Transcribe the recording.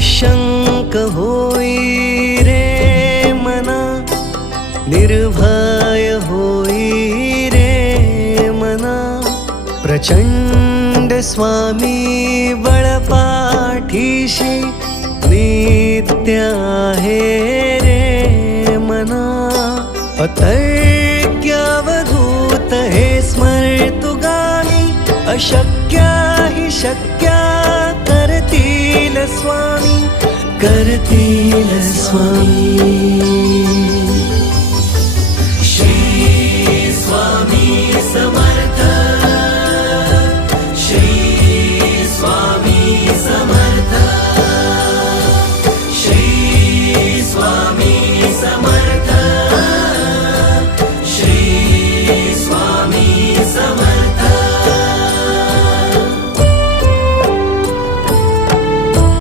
निशंक होई रे मना, निर्भय होई रे मना. प्रचंड स्वामी बळपाठीशी नित्य आहे रे मना. अतर्क्यावधूत हे स्मर्तुगामी, अशक्य हि शक्य करतील स्वामी, करतील स्वामी.